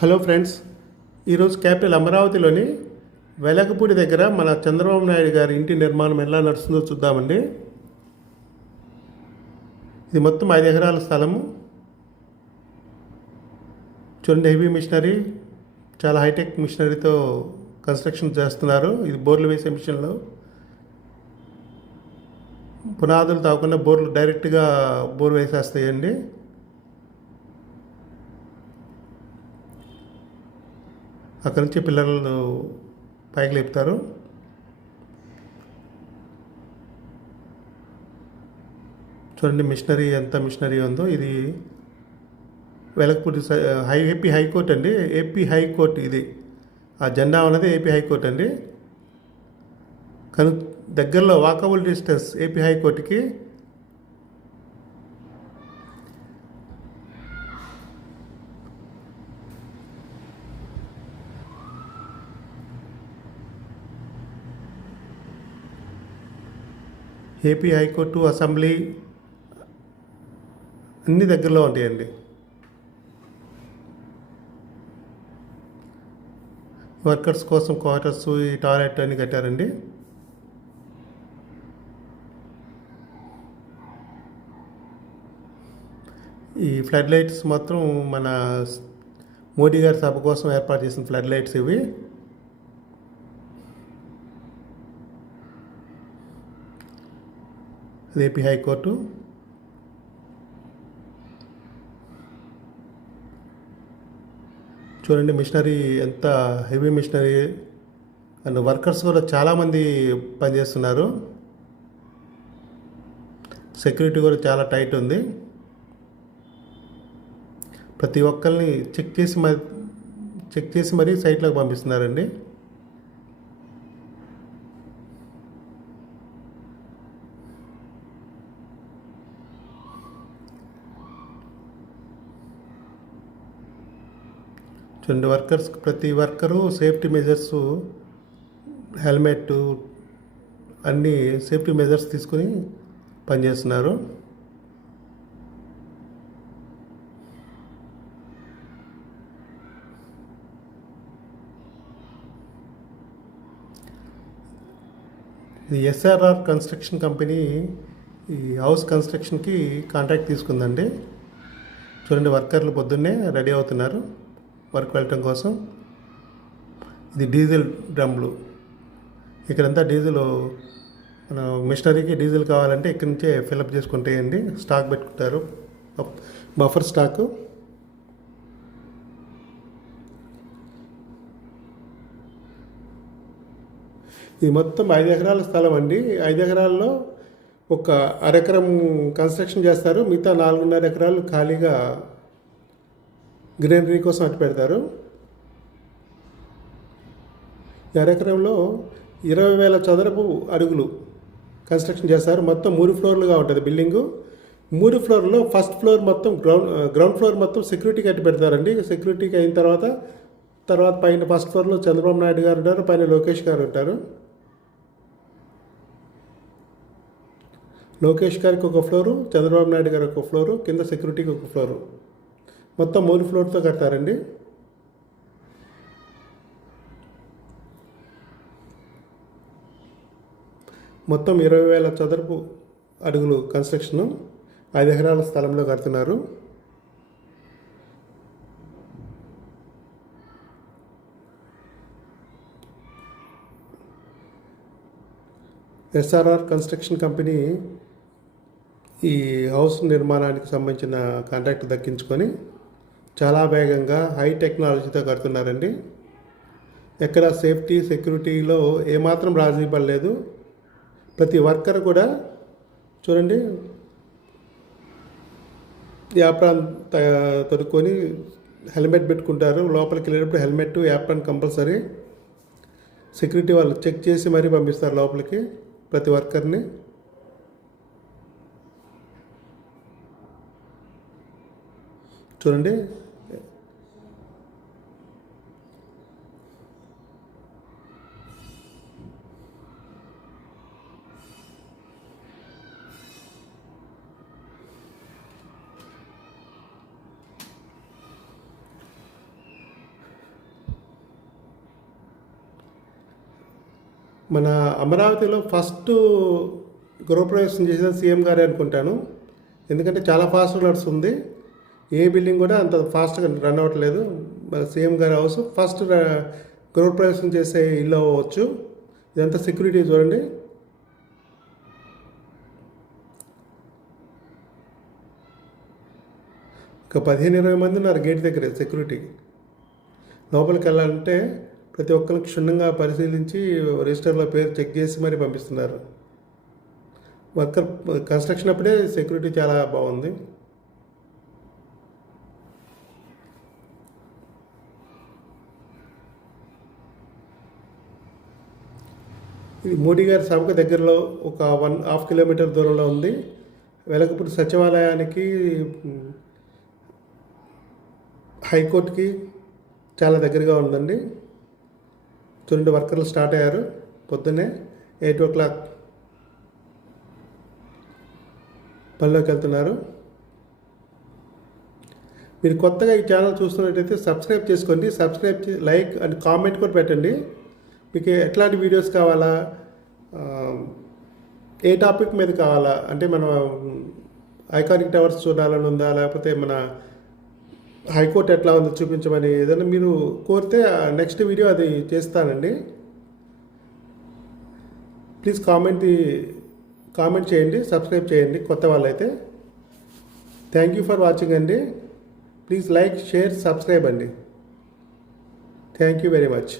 Hello friends ఈరోజు capital అమరావతిలోని వెలగపూడి దగ్గర మన చంద్రబాబు నాయుడు గారి ఇంటి నిర్మాణం ఎలా నడుస్తుందో చూద్దామండి. ఇది మొత్తం ఐదు ఎకరాల స్థలము. చూడండి హెవీ మిషనరీ చాలా హైటెక్ మిషనరీతో కన్స్ట్రక్షన్ చేస్తున్నారు. ఇది బోర్లు వేసే మిషన్లో. పునాదులు తాకుండా బోర్లు డైరెక్ట్గా బోర్ వేసేస్తాయండి. అక్కడి నుంచి పిల్లలు పైకి లేపుతారు. చూడండి మిషనరీ ఎంత మిషనరీ ఉందో. ఇది Velagapudi high AP high court అండి. ఏపీ హైకోర్టు ఇది. ఆ జెండా ఉన్నది ఏపీ హైకోర్టు అండి. కను దగ్గరలో వాకబుల్ డిస్టెన్స్ ఏపీ హైకోర్టుకి ఏపీ హైకోర్టు అసెంబ్లీ అన్ని దగ్గరలో ఉంటాయండి. వర్కర్స్ కోసం క్వార్టర్స్ ఈ టాయిలెట్ అన్ని కట్టారండి. ఈ ఫ్లడ్ లైట్స్ మాత్రం మన మోడీ గారి సభ కోసం ఏర్పాటు చేసిన ఫ్లడ్ లైట్స్ ఇవి. AP high court. చూడండి మిషనరీ ఎంత హెవీ మిషనరీ అండ్ వర్కర్స్ కూడా చాలామంది పనిచేస్తున్నారు. సెక్యూరిటీ కూడా చాలా టైట్ ఉంది. ప్రతి ఒక్కరిని చెక్ చేసి మరి చెక్ చేసి మరీ సైట్లోకి పంపిస్తున్నారండి. చూడండి వర్కర్స్ ప్రతి వర్కరు సేఫ్టీ మెజర్స్ హెల్మెట్ అన్ని సేఫ్టీ మెజర్స్ తీసుకుని పనిచేస్తున్నారు. ఇది ఎస్ఆర్ఆర్ కన్స్ట్రక్షన్ కంపెనీ ఈ హౌస్ కన్స్ట్రక్షన్కి కాంట్రాక్ట్ తీసుకుందండి. చూడండి వర్కర్లు పొద్దున్నే రెడీ అవుతున్నారు. వర్క్ వెళ్ళటం కోసం ఇది డీజిల్ డ్రమ్లు. ఇక్కడంతా డీజిల్ మన మిషనరీకి డీజిల్ కావాలంటే ఇక్కడి నుంచే ఫిలప్ చేసుకుంటాయండి స్టాక్ పెట్టుకుంటారు. Buffer stock. ఇది మొత్తం ఐదు ఎకరాల స్థలం అండి. ఐదు ఎకరాల్లో ఒక అరెకరం కన్స్ట్రక్షన్ చేస్తారు. మిగతా నాలుగున్నర ఎకరాలు ఖాళీగా గ్రీనరీ కోసం అట్టు పెడతారు. ఈ ఇరవై వేల చదరపు అడుగులు కన్స్ట్రక్షన్ చేస్తారు. మొత్తం మూడు ఫ్లోర్లుగా ఉంటుంది బిల్డింగు. మూడు ఫ్లోర్లో ఫస్ట్ ఫ్లోర్ మొత్తం గ్రౌండ్ గ్రౌండ్ ఫ్లోర్ మొత్తం సెక్యూరిటీకి అట్టి పెడతారండి. సెక్యూరిటీకి అయిన తర్వాత తర్వాత పైన ఫస్ట్ ఫ్లోర్లో చంద్రబాబు నాయుడు గారు ఉంటారు పైన లోకేష్ గారు ఉంటారు. లోకేష్ గారికి ఒక ఫ్లోరు చంద్రబాబు నాయుడు గారికి ఒక ఫ్లోరు కింద సెక్యూరిటీకి ఒక ఫ్లోరు. మొత్తం మూడు ఫ్లోర్తో కడతారండి. మొత్తం ఇరవై వేల చదరపు అడుగులు కన్స్ట్రక్షను ఐదు ఎకరాల స్థలంలో కడుతున్నారు. ఎస్ఆర్ఆర్ కన్స్ట్రక్షన్ కంపెనీ ఈ హౌస్ నిర్మాణానికి సంబంధించిన కాంట్రాక్ట్ దక్కించుకొని చాలా వేగంగా హై టెక్నాలజీతో కడుతున్నారండి. ఎక్కడ సేఫ్టీ సెక్యూరిటీలో ఏమాత్రం రాజీ పడలేదు. ప్రతి వర్కర్ కూడా చూడండి. యాప్రాన్ తొడుక్కొని హెల్మెట్ పెట్టుకుంటారు. లోపలికి వెళ్ళేటప్పుడు హెల్మెట్ యాప్రాన్ కంపల్సరీ. సెక్యూరిటీ వాళ్ళు చెక్ చేసి మరీ పంపిస్తారు లోపలికి ప్రతి వర్కర్ని. చూడండి. మన అమరావతిలో ఫస్ట్ గృహప్రవేశం చేసిన సీఎం గారే అనుకుంటాను. ఎందుకంటే చాలా ఫాస్ట్గా నడుస్తుంది ఏ బిల్డింగ్ కూడా అంత ఫాస్ట్గా రన్ అవ్వట్లేదు. మన సీఎం గారి హౌస్ ఫస్ట్ గృహప్రవేశం చేసే ఇల్లు అవ్వచ్చు. ఇదంతా సెక్యూరిటీ చూడండి. ఒక పదిహేను ఇరవై మంది ఉన్నారు గేట్ దగ్గర సెక్యూరిటీ లోపలికి వెళ్ళాలంటే ప్రతి ఒక్కరు క్షుణ్ణంగా పరిశీలించి రిజిస్టర్లో పేరు చెక్ చేసి మరి పంపిస్తున్నారు. వర్కర్ కన్స్ట్రక్షన్ అప్పుడే సెక్యూరిటీ చాలా బాగుంది. ఇది మోడీ గారి సభకు దగ్గరలో ఒక వన్ హాఫ్ కిలోమీటర్ దూరంలో ఉంది. వెలగపూడి సచివాలయానికి హైకోర్టుకి చాలా దగ్గరగా ఉందండి. తొమ్మిది వర్కర్లు స్టార్ట్ అయ్యారు. పొద్దున్నే ఎయిట్ ఓ క్లాక్ పనిలోకి వెళ్తున్నారు. మీరు కొత్తగా ఈ ఛానల్ చూస్తున్నట్టయితే సబ్స్క్రైబ్ చేసుకోండి. సబ్స్క్రైబ్ లైక్ అండ్ కామెంట్ కూడా పెట్టండి. మీకు ఎట్లాంటి వీడియోస్ కావాలా? ఏ టాపిక్ మీద కావాలా? అంటే మనం ఐకానిక్ టవర్స్ చూడాలని ఉందా? లేకపోతే మన హైకోర్టు ఎట్లా ఉందో చూపించమని ఏదైనా మీరు కోరితే నెక్స్ట్ వీడియో అది చేస్తానండి. ప్లీజ్ కామెంట్ కామెంట్ చేయండి సబ్స్క్రైబ్ చేయండి కొత్త వాళ్ళైతే. థ్యాంక్ యూ ఫర్ వాచింగ్ అండి. ప్లీజ్ లైక్ షేర్ సబ్స్క్రైబ్ అండి. Thank you very much